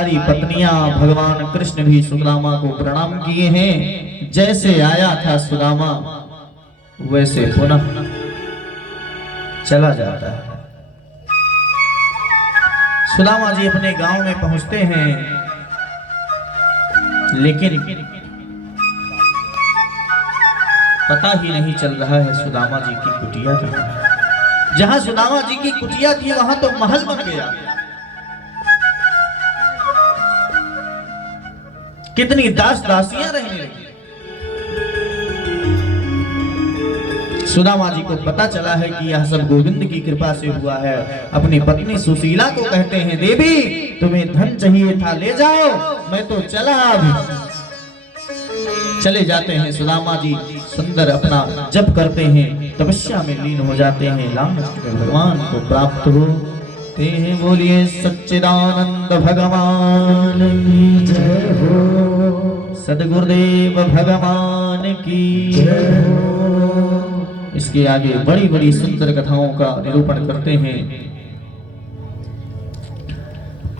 सारी पत्नियां भगवान कृष्ण भी सुदामा को प्रणाम किए हैं। जैसे आया था सुदामा वैसे पुनः चला जाता है। सुदामा जी अपने गांव में पहुंचते हैं, लेकिन पता ही नहीं चल रहा है सुदामा जी की कुटिया कहाँ है। जहां सुदामा जी की कुटिया थी वहां तो महल बन गया। कितनी दास दासियां रहने लगी। सुदामा जी को पता चला है कि यह सब गोविंद की कृपा से हुआ है। अपनी पत्नी सुशीला को कहते हैं, देवी तुम्हें धन चाहिए था, ले जाओ, मैं तो चला। अभी चले जाते हैं। सुदामा जी सुंदर अपना जप करते हैं, तपस्या में लीन हो जाते हैं। लामष्ट में भगवान को प्राप्त होते हैं। बोलिए सच्चिदानंद भगवान की जय हो, सद्गुरुदेव भगवान की जय हो। इसके आगे बड़ी बड़ी सुंदर कथाओं का निरूपण करते हैं।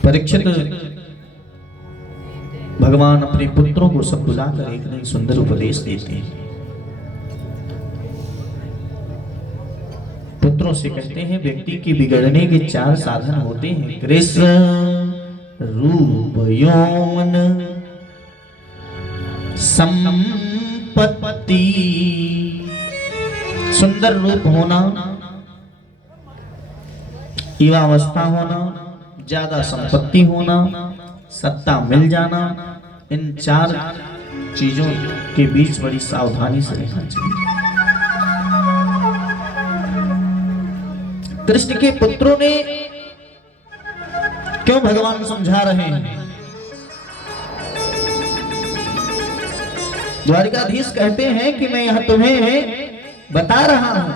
परीक्षित भगवान अपने पुत्रों को सब बुलाकर एक नई सुंदर उपदेश देते हैं। पुत्रों से कहते हैं, व्यक्ति की बिगड़ने के 4 साधन होते हैं। कृष्ण रूप यौवन संपत्ति। सुंदर रूप होना, युवावस्था होना, ज्यादा संपत्ति होना, सत्ता मिल जाना, इन 4 चीजों के बीच बड़ी सावधानी से रहना चाहिए। कृष्ण के पुत्रों ने क्यों भगवान समझा रहे हैं? द्वारिकाधीश कहते हैं कि मैं यह तुम्हें बता रहा हूं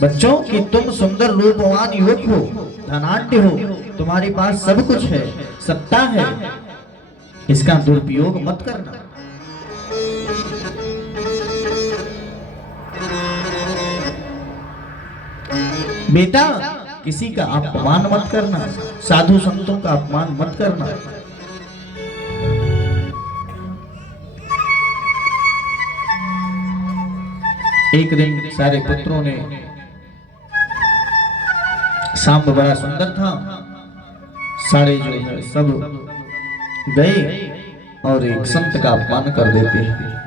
बच्चों कि तुम सुंदर रूपवान युवक हो, धनाढ्य हो, तुम्हारे पास सब कुछ है, सत्ता है, इसका दुरुपयोग मत करना। बेटा किसी का अपमान मत करना, साधु संतों का अपमान मत करना। एक दिन सारे पुत्रों ने, शाम बड़ा सुंदर था, सारे जो है सब गए और एक संत का अपमान कर देते हैं।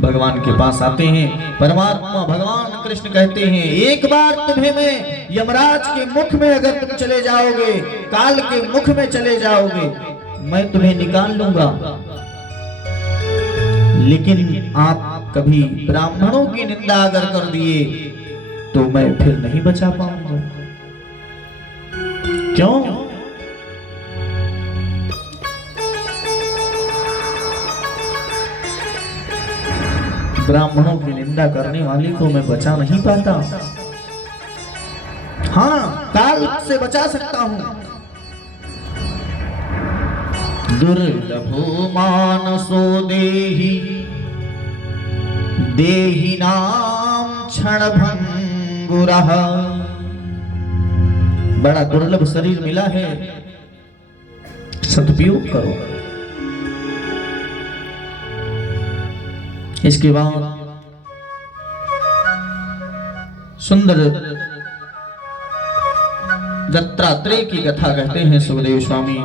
भगवान के पास आते हैं। परमात्मा भगवान कृष्ण कहते हैं, एक बार तुम्हें मैं यमराज के मुख में अगर तुम चले जाओगे, काल के मुख में चले जाओगे, मैं तुम्हें निकाल लूंगा। लेकिन आप कभी ब्राह्मणों की निंदा अगर कर दिए तो मैं फिर नहीं बचा पाऊंगा। क्यों? ब्राह्मणों की निंदा करने वाली को मैं बचा नहीं पाता। हाँ, काल से बचा सकता हूं। दुर्लभो मानसो देहि देहि नाम क्षण भंगुरः। बड़ा दुर्लभ शरीर मिला है, सदुपयोग करो। इसके बाद सुंदर दत्तात्रेय की कथा कहते हैं सुखदेव स्वामी।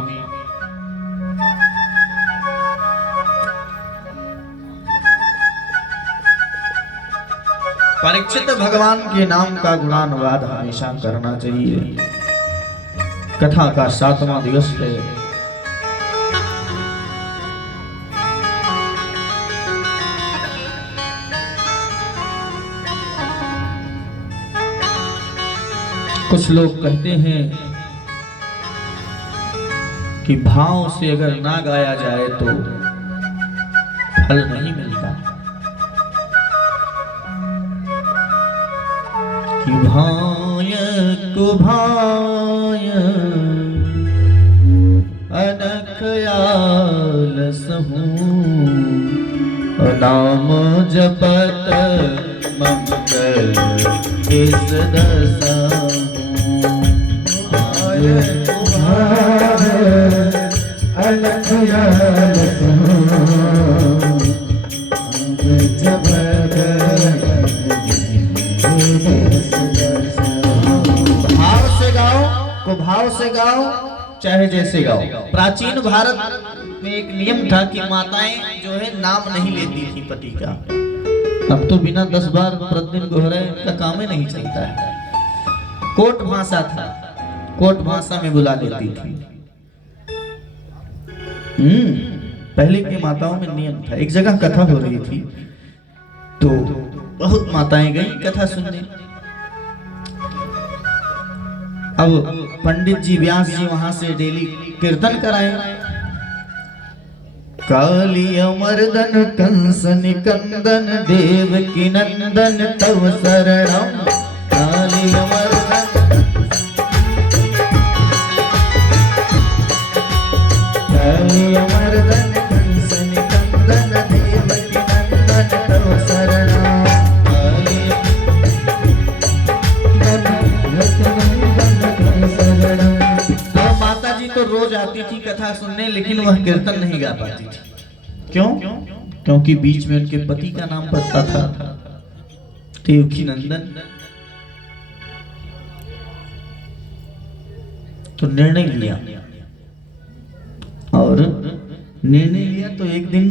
परीक्षित भगवान के नाम का गुणानुवाद हमेशा करना चाहिए। कथा का 7वां दिवस है। कुछ लोग कहते हैं कि भाव से अगर ना गाया जाए तो फल नहीं मिलता। कि भाय को भाय अनख आलसहूं, नाम जपत मम कर इस दशा। भाय को भाय भाव से गाओ को भाव से गाओ, चाहे जैसे गाओ। प्राचीन भारत में एक नियम था कि माताएं जो है नाम नहीं लेती थी पति का। अब तो बिना 10 बार प्रतिदिन दोहराए का काम ही नहीं चलता है। कोट भाषा था, कोट भाषा में बुला लेती थी। पहले की माताओं में नियम था। एक जगह कथा हो रही थी तो बहुत माताएं गई कथा सुनने। अब पंडित जी व्यास जी वहां से डेली कीर्तन कराए। काली अमरदन कंस निकंदन देव की नंदन तव शरणम। काली अमरदन काली अमरदन कंस निकंदन देव की नंदन तव शरणम। माता जी तो रोज आती थी कथा सुनने, लेकिन वह कीर्तन नहीं गा पाती थी। क्यों? क्योंकि बीच में उनके पति का नाम पड़ता था, देवकी नंदन। तो निर्णय लिया, और निर्णय लिया तो एक दिन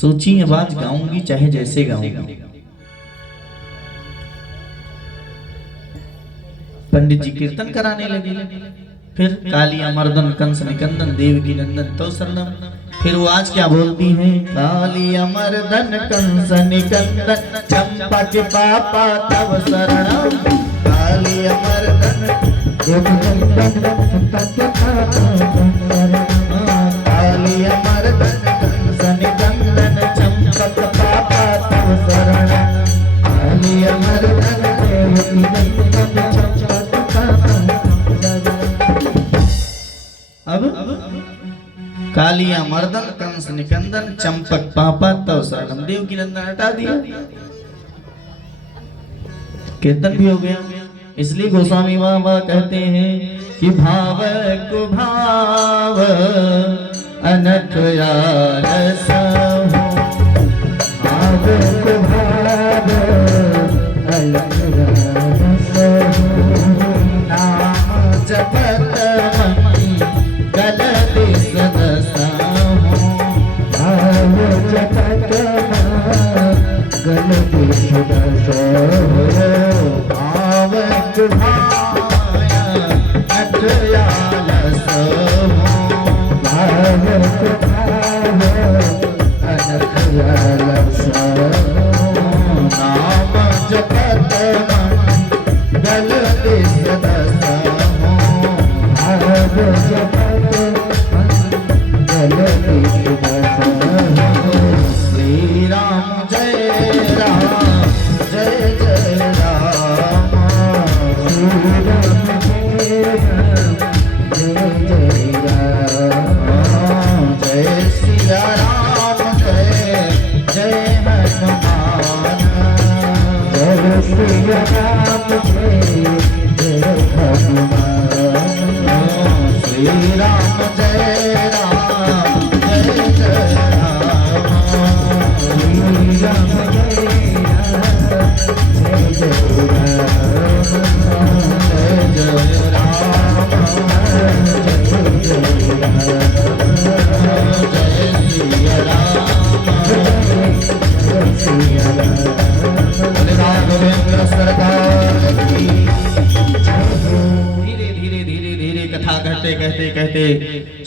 सोची अब आज गाऊंगी चाहे जैसे गाऊंगी। पंडित जी कीर्तन कराने लगे। फिर काली अमरदन कंस निकंदन देव की नंदन तो शरणम। फिर वो आज क्या बोलती हैं? काली अमरदन कंस निकंदन चंपा के पापा तव शरणम। काली अमरदन काली अमरदन कंस निकंदन चंपा के पापा तव शरणम। काली अमरदन अब कालिया मर्दन कंस निकंदन चंपक पापा तव शरणम। देव की नंदन हटा दिया, कीर्तन भी हो गया। इसलिए गोस्वामी बाबा कहते हैं कि भाव को भाव अनथ रस हो। भाव को भाव अनथ रस हो। नाम जपत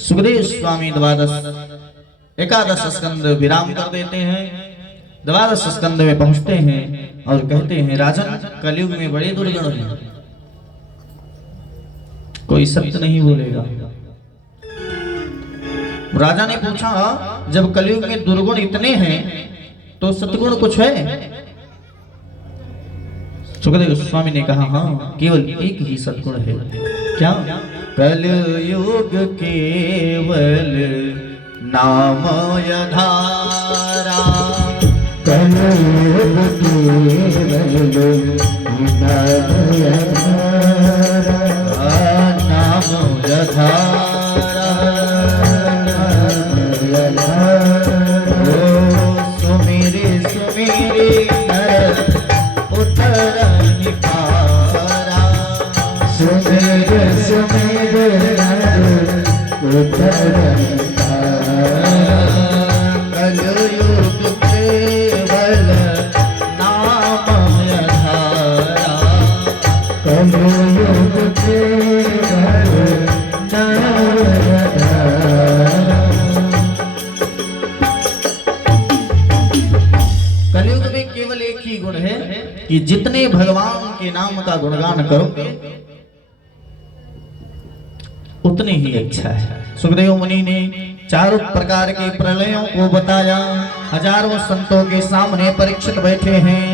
सुखदेव स्वामी एकादश स्कंद विराम कर देते हैं। द्वादश स्कंद में पहुंचते हैं और कहते हैं राजन कलयुग में बड़े दुर्गुण हैं, कोई सत्य नहीं बोलेगा। राजा ने पूछा जब कलयुग में दुर्गुण इतने हैं तो सत्गुण कुछ है? सुखदेव स्वामी ने कहा हाँ, केवल एक ही सत्गुण है। क्या? कलयुग केवल नाम यधारा। कलयुग केवल नाम यधारा। सुमेर सुमेर कलयुग केवल नाम आधारा कलयुग केवल नाम आधारा। कलयुग में केवल एक ही गुण है कि जितने भगवान के नाम का गुणगान करोगे उतनी ही अच्छा है। सुखदेव मुनि ने चारों प्रकार के प्रलयों को बताया। हजारों संतों के सामने परीक्षित बैठे हैं,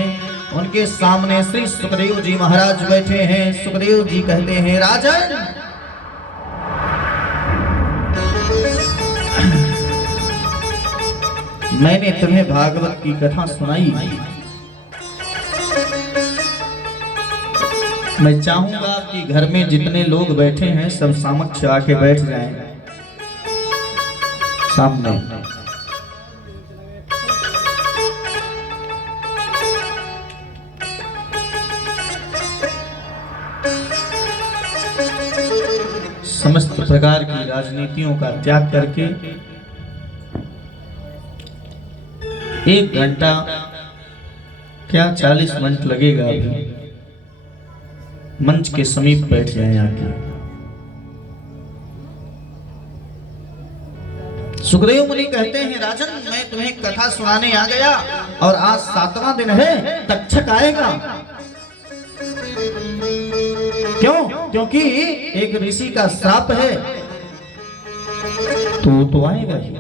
उनके सामने श्री सुखदेव जी महाराज बैठे हैं। सुखदेव जी कहते हैं, राजन मैंने तुम्हें भागवत की कथा सुनाई, मैं चाहूंगा कि घर में जितने लोग बैठे हैं सब समक्ष आके बैठ जाएं सामने। समस्त प्रकार की राजनीतियों का त्याग करके 1 घंटा क्या 40 मिनट लगेगा, अभी मंच के समीप बैठ जाए आके। सुखदेव मुनि कहते हैं, राजन मैं तुम्हें कथा सुनाने आ गया और आज 7वां दिन है, तक्षक आएगा। क्यों? क्योंकि एक ऋषि का श्राप है, तो आएगा ही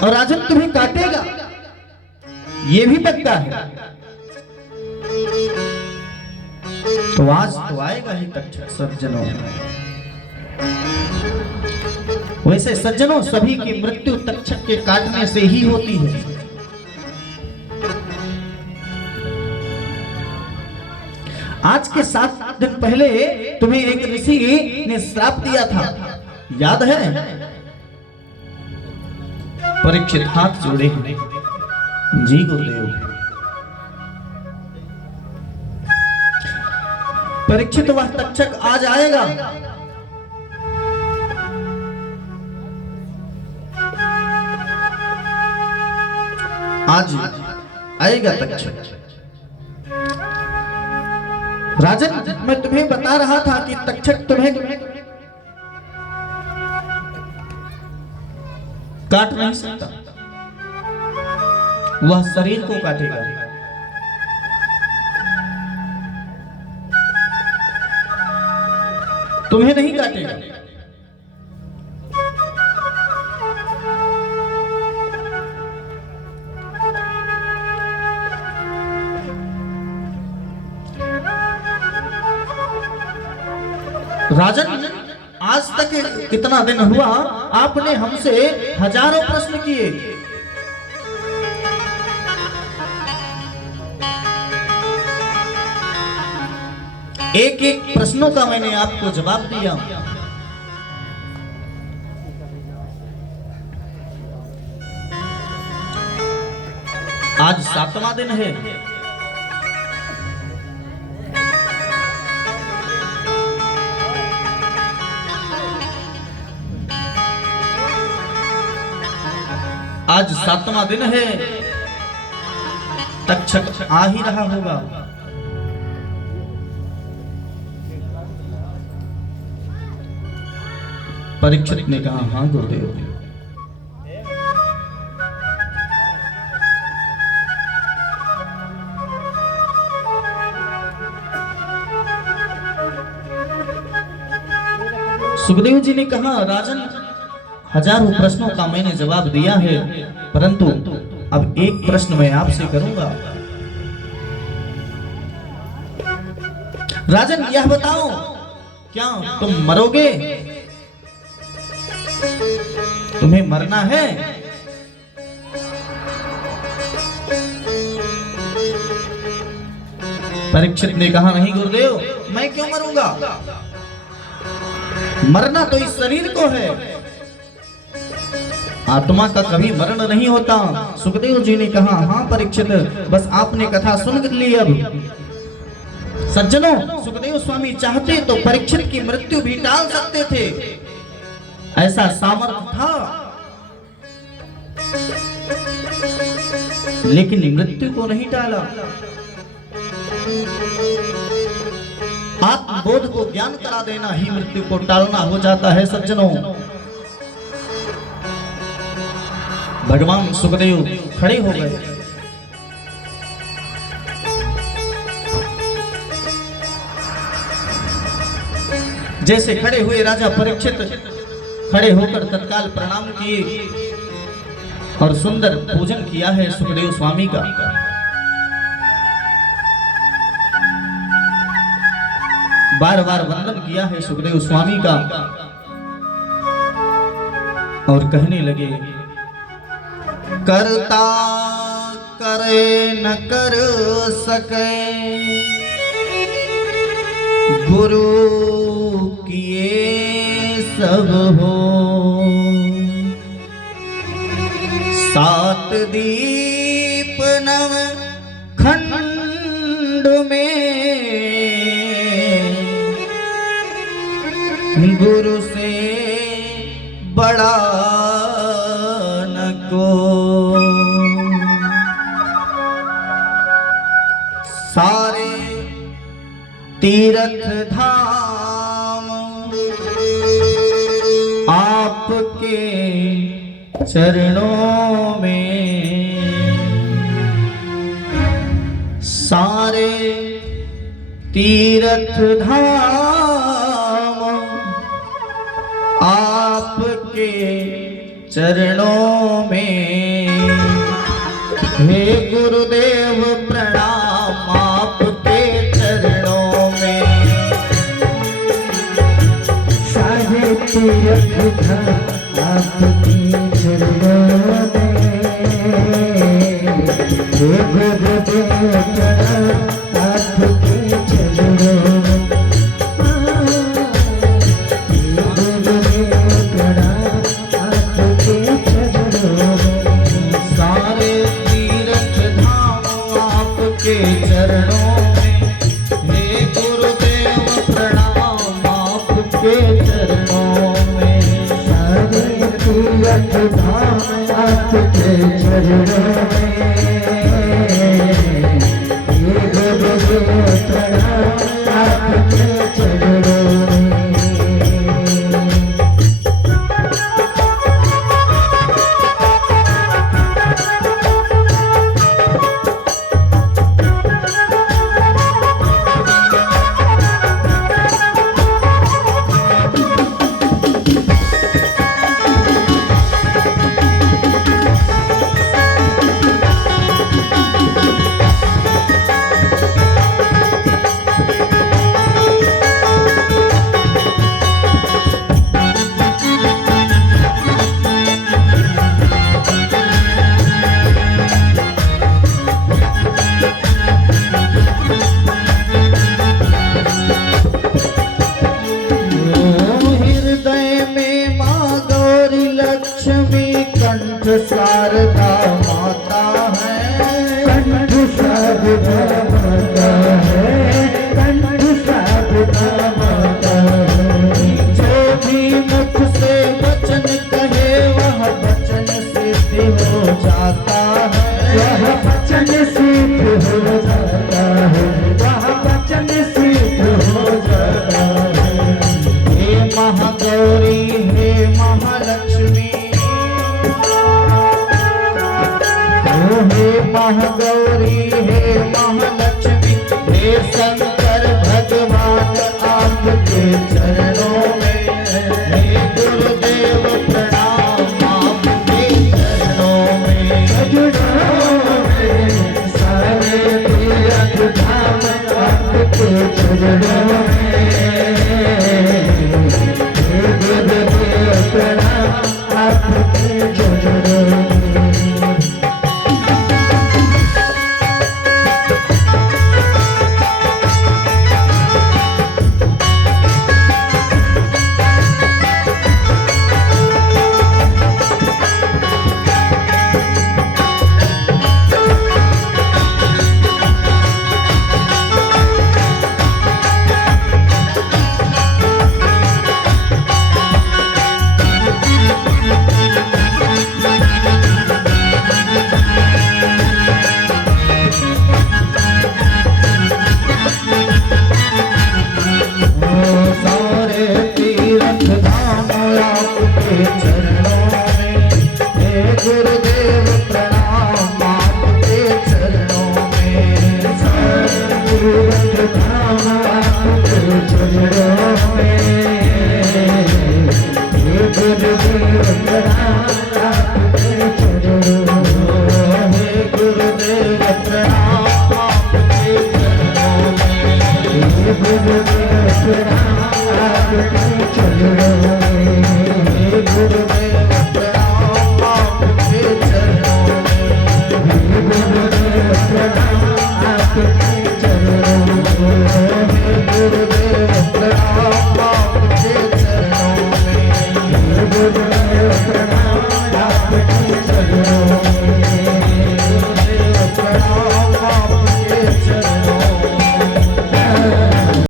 और राजन तुम्हें काटेगा, ये भी पक्का है। तो आज तो आएगा ही तक्षक सज्जनों। वैसे सज्जनों सभी की मृत्यु तक्षक के काटने से ही होती है। आज के 7 दिन पहले तुम्हें एक ऋषि ने श्राप दिया था, याद है? परीक्षित हाथ जोड़े, जी गुरुदेव। परीक्षित वह तक्षक आज आएगा। आज आएगा तक्षक। राजन मैं तुम्हें बता रहा था कि तक्षक तुम्हें काट नहीं सकता, वह शरीर को काटेगा। तुम्हें नहीं काटेगा। राजन आज तक कितना दिन हुआ आपने हमसे हजारों प्रश्न किए, एक एक प्रश्नों का मैंने आपको जवाब दिया। आज 7वां दिन है। आज 7वां दिन है, तक्षक आ ही रहा होगा। परीक्षित ने कहा, हाँ गुरुदेव। सुखदेव जी ने कहा, राजन हजारों प्रश्नों का मैंने जवाब दिया है, परंतु अब एक प्रश्न मैं आपसे करूंगा। राजन यह बताओ, क्या तुम मरोगे? तुम्हें मरना है? परीक्षित ने कहा, नहीं गुरुदेव, मैं क्यों मरूंगा? मरना तो इस शरीर को है, आत्मा का कभी मरण नहीं होता। सुखदेव जी ने कहा, हाँ परीक्षित, बस आपने कथा सुन ली, अब सज्जनों, सुखदेव स्वामी चाहते तो परीक्षित की मृत्यु भी टाल सकते थे, ऐसा सामर्थ्य था, लेकिन मृत्यु को नहीं टाला। आत्मबोध को ज्ञान करा देना ही मृत्यु को टालना हो जाता है। सज्जनों, भगवान सुखदेव खड़े हो गए। जैसे खड़े हुए राजा परीक्षित खड़े होकर तत्काल प्रणाम किए और सुंदर पूजन किया है सुखदेव स्वामी का। बार बार वंदन किया है सुखदेव स्वामी का और कहने लगे, करता करे न कर सके, गुरु किए सब हो, सात दीप नव खंड में, गुरु से बड़ा न को, सारे तीर्थ धाम आपके चरणों में, सारे तीर्थ धाम आपके चरणों में, हे गुरुदेव प्रणाम आपके चरणों में, सारे तीर्थ धाम आपके चरणों में, हे गुरुदेव प्रणाम आपके चरणों में, धाम आपके चरणों में, ये गुरुदेव प्रणाम आपके चरणों में। शारदा माता है, कंठ शारदा माता है, कंठ शारदा माता है, जो भी मुख से वचन कहे वह वचन सिद्ध हो जाता है, वह वचन सिद्ध हो जाता है, वह वचन सिद्ध हो जाता है। हे महागौरी हे महालक्ष्मी, हे महागौरी हे महालक्ष्मी, हे शंकर भगवान आपके चरणों में, हे गुरुदेव प्रणाम आपके चरणों में, सारे तीर्थ धाम आपके चरणों में, हे गुरुदेव प्रणाम आपके चरणों में। प्रणाम आपके चरणों में। हे गुरुदेव प्रणाम आपके चरणों में। हे गुरुदेव प्रणाम आपके चरणों में। हे गुरुदेव प्रणाम आपके चरणों में। हे गुरुदेव प्रणाम आपके चरणों में।